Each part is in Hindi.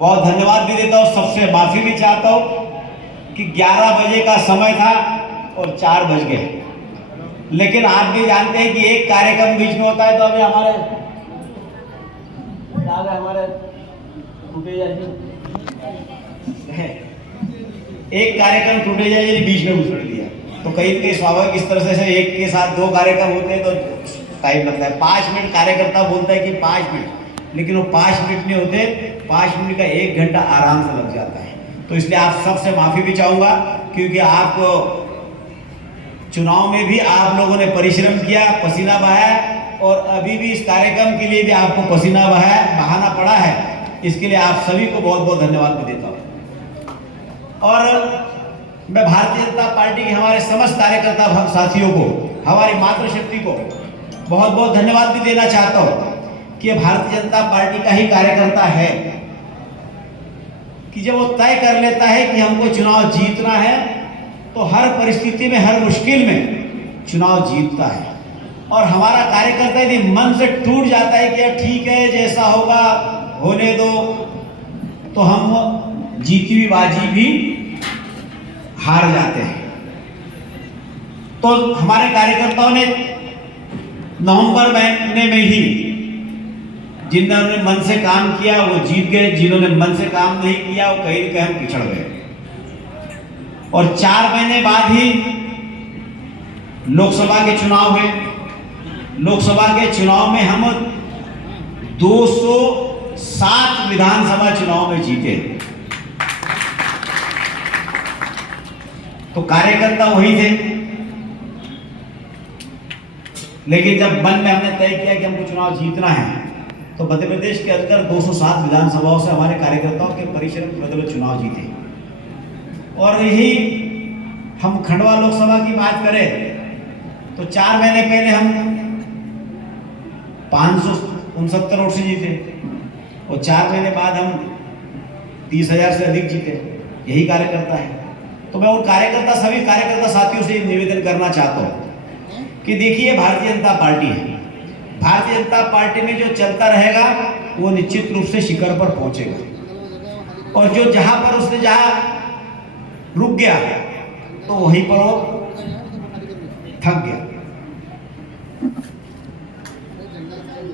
बहुत धन्यवाद भी देता हूँ, सबसे माफी भी चाहता हूँ कि 11 बजे का समय था और 4 बज गए। लेकिन आप भी जानते हैं कि एक कार्यक्रम बीच में होता है तो अभी हमारे एक कार्यक्रम टूटे जाए बीच में उछड़ दिया, तो कहीं स्वाभाविक इस तरह से एक के साथ 2 कार्यक्रम होते हैं तो टाइम लगता है। 5 मिनट कार्यकर्ता बोलता है कि 5 मिनट, लेकिन वो 5 मिनट नहीं होते, 5 मिनट का 1 घंटा आराम से लग जाता है। तो इसलिए आप सबसे माफी भी चाहूंगा, क्योंकि आपको चुनाव में भी आप लोगों ने परिश्रम किया, पसीना बहाया, और अभी भी इस कार्यक्रम के लिए भी आपको पसीना बहाना पड़ा है। इसके लिए आप सभी को बहुत बहुत धन्यवाद भी देता हूँ। और मैं भारतीय जनता पार्टी के हमारे समस्त कार्यकर्ता साथियों को, हमारी मातृशक्ति को बहुत बहुत धन्यवाद भी देना चाहता हूँ कि भारतीय जनता पार्टी का ही कार्यकर्ता है कि जब वो तय कर लेता है कि हमको चुनाव जीतना है तो हर परिस्थिति में, हर मुश्किल में चुनाव जीतता है। और हमारा कार्यकर्ता यदि मन से टूट जाता है कि ठीक है जैसा होगा होने दो, तो हम जीती हुई बाजी भी हार जाते हैं। तो हमारे कार्यकर्ताओं ने नवंबर महीने में ही जिन्होंने मन से काम किया वो जीत गए, जिन्होंने मन से काम नहीं किया वो कहीं न कहीं पिछड़ गए। और 4 महीने बाद ही लोकसभा के चुनाव हुए। लोकसभा के चुनाव में हम 207 विधानसभा चुनाव में जीते। तो कार्यकर्ता वही थे, लेकिन जब मन में हमने तय किया कि हमको चुनाव जीतना है तो मध्य प्रदेश के अंदर 207 विधानसभाओं से हमारे कार्यकर्ताओं के परिश्रम के बदले चुनाव जीते। और यही हम खंडवा लोकसभा की बात करें तो 4 महीने पहले हम 569 वोट से जीते और 4 महीने बाद हम 30,000 से अधिक जीते। यही कार्यकर्ता है। तो मैं उन कार्यकर्ता, सभी कार्यकर्ता साथियों से निवेदन करना चाहता हूँ कि देखिए भारतीय जनता पार्टी है, भारतीय जनता पार्टी में जो चलता रहेगा वो निश्चित रूप से शिखर पर पहुंचेगा, और जो जहां पर उसने रुक गया तो वहीं पर वो थक गया।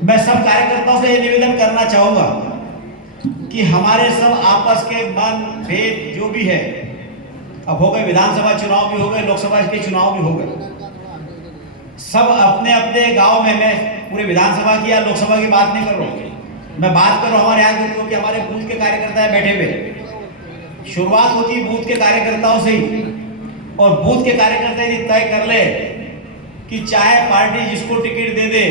मैं सब कार्यकर्ताओं से यह निवेदन करना चाहूंगा कि हमारे सब आपस के मन भेद जो भी है, अब हो गए विधानसभा चुनाव भी हो गए, लोकसभा के चुनाव भी हो गए, सब अपने अपने गांव में, मैं पूरे विधानसभा की या लोकसभा की बात नहीं कर रहा हूँ, मैं बात कर रहा हूँ हमारे यहाँ क्योंकि हमारे बूथ के कार्यकर्ता है बैठे हुए। शुरुआत होती है बूथ के कार्यकर्ताओं से ही, और बूथ के कार्यकर्ता यदि तय कर ले कि चाहे पार्टी जिसको टिकट दे दे,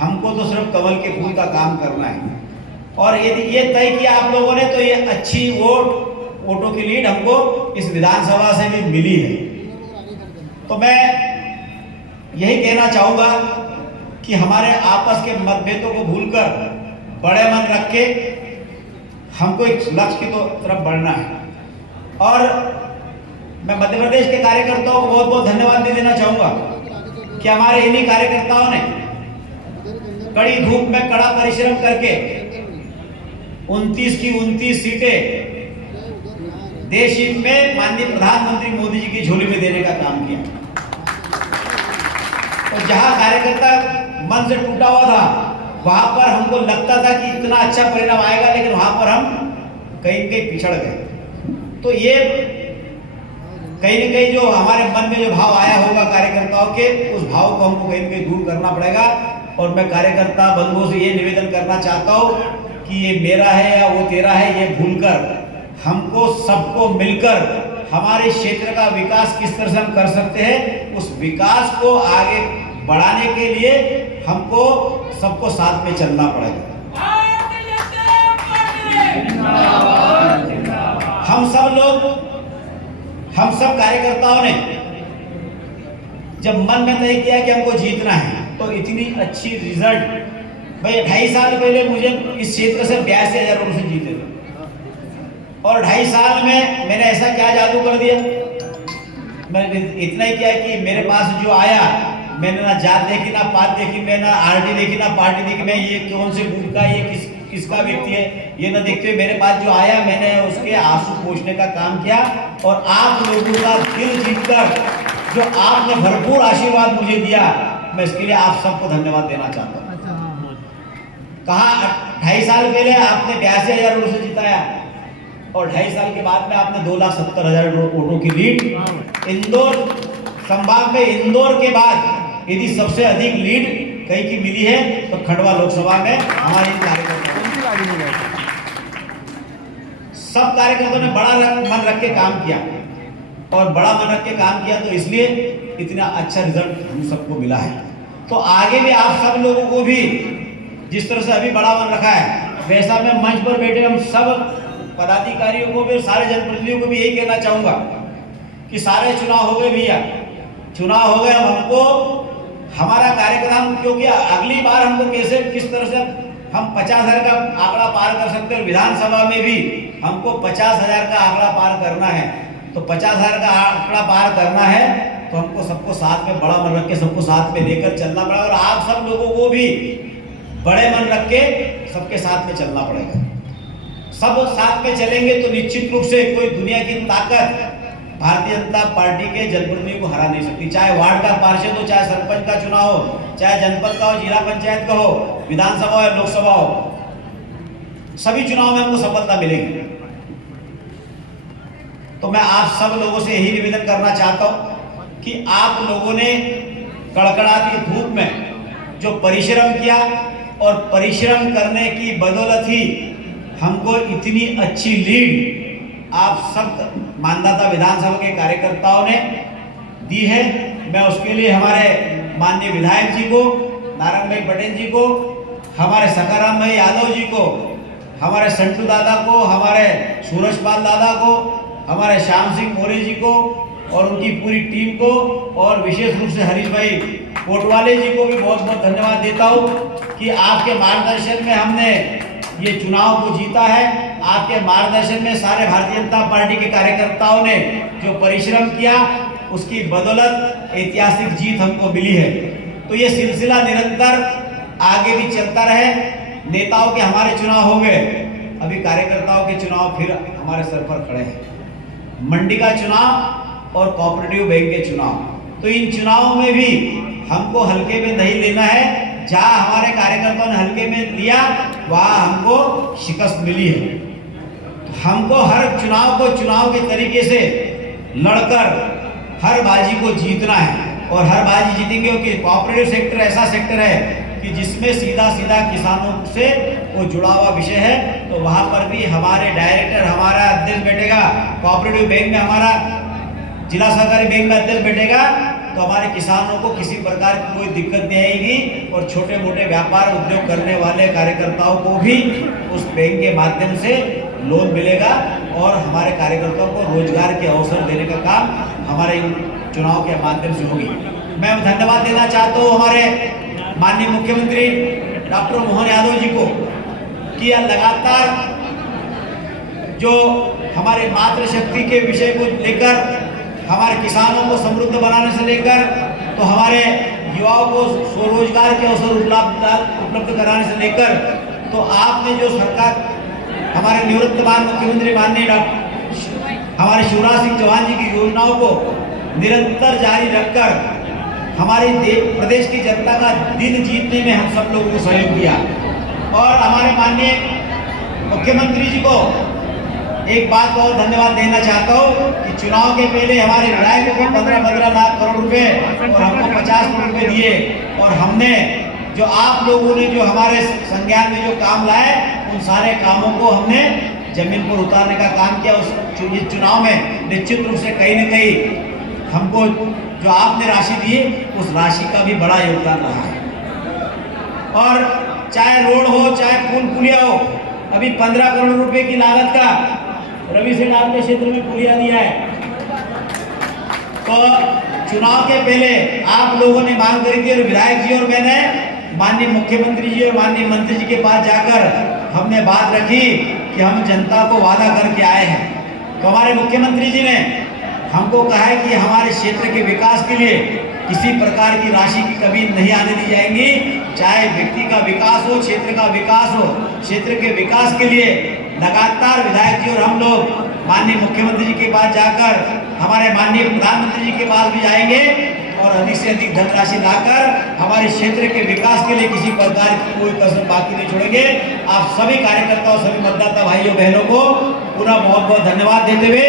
हमको तो सिर्फ कमल के फूल का काम करना है, और यदि ये तय किया आप लोगों ने तो ये अच्छी वोटों की लीड हमको इस विधानसभा से भी मिली है। तो मैं यही कहना चाहूंगा कि हमारे आपस के मतभेदों को भूलकर बड़े मन रख के हमको एक लक्ष्य की तरफ बढ़ना है। और मैं मध्य प्रदेश के कार्यकर्ताओं को बहुत बहुत धन्यवाद भी देना चाहूंगा कि हमारे इन्हीं कार्यकर्ताओं ने कड़ी धूप में कड़ा परिश्रम करके 29 की 29 सीटें देश हित में माननीय प्रधानमंत्री मोदी जी की झोली में देने का काम किया। तो जहां कार्यकर्ता मन से टूटा हुआ था वहां पर हमको लगता था कि इतना अच्छा परिणाम आएगा, लेकिन वहां पर हम कहीं न कहीं पिछड़ गए। तो ये कहीं न कहीं जो हमारे मन में जो भाव आया होगा कार्यकर्ताओं के, उस भाव को हमको कहीं न कहीं दूर करना पड़ेगा। और मैं कार्यकर्ता बंधुओं से ये निवेदन करना चाहता हूँ कि ये मेरा है या वो तेरा है, ये भूलकर हमको सबको मिलकर हमारे क्षेत्र का विकास किस तरह से हम कर सकते हैं, उस विकास को आगे बढ़ाने के लिए हमको सबको साथ में चलना पड़ेगा। हम सब कार्यकर्ताओं ने जब मन में तय किया कि हमको जीतना है तो इतनी अच्छी रिजल्ट, भाई 2.5 साल पहले मुझे इस क्षेत्र से 82,000 वोट से जीते थे, और 2.5 साल में मैंने ऐसा क्या जादू कर दिया, मैंने इतना ही किया कि मेरे पास जो आया, मैंने ना जात देखी ना पात देखी, मैं ना आरटी देखी ना पार्टी देखी, मैं ये कौन से बूथ का, ये किसका व्यक्ति है ये न देखते हुए मेरे पास जो आया मैंने उसके आंसू पोंछने का काम किया और आप लोगों का दिल जीतकर जो आपने भरपूर आशीर्वाद मुझे दिया, मैं इसके लिए आप सबको धन्यवाद देना चाहता हूँ। कहा 2.5 साल पहले आपने 82,000 वोटों से जिताया और 2.5 साल के बाद में आपने 2,70,000 वोटों की लीड इंदौर संभाग में, इंदौर के बाद यदि सबसे अधिक लीड कहीं की मिली है तो खंडवा लोकसभा में हमारे कार्यकर्ताओं, सब कार्यकर्ताओं ने बड़ा मन रख के काम किया और बड़ा मन रख के काम किया तो इसलिए इतना अच्छा रिजल्ट हम सबको मिला है। तो आगे भी आप सब लोगों को भी जिस तरह से अभी बड़ा मन रखा है वैसा मैं मंच पर बैठे हम सब पदाधिकारियों को भी सारे जनप्रतिनिधियों को भी यही कहना चाहूंगा कि सारे चुनाव हो गए भैया, चुनाव हो गए, हमको हमारा कार्यक्रम क्योंकि अगली बार हमको कैसे किस तरह से हम 50,000 का आंकड़ा पार कर सकते हैं, विधानसभा में भी हमको 50,000 का आंकड़ा पार करना है। तो 50,000 का आंकड़ा पार करना है तो हमको सबको साथ में बड़ा मन रख के सबको साथ में लेकर चलना पड़ेगा और आप सब लोगों को भी बड़े मन रख के सबके साथ में चलना पड़ेगा। सब साथ में चलेंगे तो निश्चित रूप से कोई दुनिया की ताकत भारतीय जनता पार्टी के जनप्रतिनिधियों को हरा नहीं सकती, चाहे वार्ड का पार्षद हो, चाहे सरपंच का चुनाव हो, चाहे जनपद का हो, जिला पंचायत का हो, विधानसभा हो या लोकसभा हो, सभी चुनाव में हमको सफलता मिलेगी। तो मैं आप सब लोगों से यही निवेदन करना चाहता हूं कि आप लोगों ने कड़कड़ाती धूप में जो परिश्रम किया और परिश्रम करने की बदौलत ही हमको इतनी अच्छी लीड आप सब मानदाता विधानसभा के कार्यकर्ताओं ने दी है। मैं उसके लिए हमारे माननीय विधायक जी को, नारायण भाई पटेल जी को, हमारे सकाराम भाई यादव जी को, हमारे संटू दादा को, हमारे सूरजपाल दादा को, हमारे श्याम सिंह मोरे जी को और उनकी पूरी टीम को और विशेष रूप से हरीश भाई कोटवाले जी को भी बहुत बहुत धन्यवाद देता हूँ कि आपके मार्गदर्शन में हमने ये चुनाव को जीता है। आपके मार्गदर्शन में सारे भारतीय जनता पार्टी के कार्यकर्ताओं ने जो परिश्रम किया उसकी बदौलत ऐतिहासिक जीत हमको मिली है। तो ये सिलसिला निरंतर आगे भी चलता रहे। नेताओं के हमारे चुनाव हो गए, अभी कार्यकर्ताओं के चुनाव फिर हमारे सर पर खड़े हैं। मंडी का चुनाव और कोऑपरेटिव बैंक के चुनाव, तो इन चुनावों में भी हमको हल्के में नहीं लेना है। जहां हमारे कार्यकर्ताओं ने हल्के में लिया वहां हमको शिकस्त मिली है। हमको हर चुनाव को चुनाव के तरीके से लड़कर हर बाजी को जीतना है और हर बाजी जीतेंगे क्योंकि कोऑपरेटिव सेक्टर ऐसा सेक्टर है कि जिसमें सीधा सीधा किसानों से वो जुड़ा हुआ विषय है। तो वहां पर भी हमारे डायरेक्टर, हमारा अध्यक्ष बैठेगा, कोऑपरेटिव बैंक में हमारा जिला सहकारी बैंक में अध्यक्ष बैठेगा, तो हमारे किसानों को किसी प्रकार की कोई दिक्कत नहीं आएगी और छोटे मोटे व्यापार उद्योग करने वाले कार्यकर्ताओं को भी उस बैंक के माध्यम से लोन मिलेगा और हमारे कार्यकर्ताओं को रोजगार के अवसर देने का काम हमारे चुनाव के माध्यम से होगी। मैं धन्यवाद देना चाहता हूँ हमारे माननीय मुख्यमंत्री डॉक्टर मोहन यादव जी को कि लगातार जो हमारे मातृशक्ति के विषय को लेकर, हमारे किसानों को समृद्ध बनाने से लेकर तो हमारे युवाओं को स्वरोजगार के अवसर उपलब्ध कराने से लेकर, तो आपने जो सरकार हमारे निवृत्तमान मुख्यमंत्री माननीय हमारे शिवराज सिंह चौहान जी की योजनाओं को निरंतर जारी रखकर हमारे प्रदेश की जनता का दिल जीतने में हम सब लोगों को सहयोग दिया। और हमारे माननीय मुख्यमंत्री जी को एक बात और धन्यवाद देना चाहता हूँ कि चुनाव के पहले हमारे विधायकों को 15-15 लाख करोड़ रुपए और हमको 50 करोड़ रुपए दिए और हमने जो आप लोगों ने जो हमारे संज्ञान में जो काम लाए उन सारे कामों को हमने जमीन पर उतारने का काम किया। उस चुनाव में निश्चित रूप से कहीं न कहीं हमको जो आपने राशि दी उस राशि का भी बड़ा योगदान रहा है। और चाहे रोड हो, चाहे पुल पुलिया हो, अभी 15 करोड़ रुपए की लागत का रवि से डाल के क्षेत्र में पुलिया दिया है। तो चुनाव के पहले आप लोगों ने मांग करी थी और विधायक जी और मैंने माननीय मुख्यमंत्री जी और माननीय मंत्री जी के पास जाकर हमने बात रखी कि हम जनता को वादा करके आए हैं। तो हमारे मुख्यमंत्री जी ने हमको कहा है कि हमारे क्षेत्र के विकास के लिए किसी प्रकार की राशि की कमी नहीं आने दी जाएंगी। चाहे व्यक्ति का विकास हो, क्षेत्र का विकास हो, क्षेत्र के विकास के लिए लगातार विधायक जी और हम लोग माननीय मुख्यमंत्री जी के पास जाकर हमारे माननीय प्रधानमंत्री जी के पास भी जाएंगे और अधिक से अधिक धनराशि लाकर हमारे क्षेत्र के विकास के लिए किसी प्रकार की कोई कसर बाकी नहीं छोड़ेंगे। आप सभी कार्यकर्ताओं, सभी मतदाता भाइयों बहनों को पुनः बहुत बहुत धन्यवाद देते हुए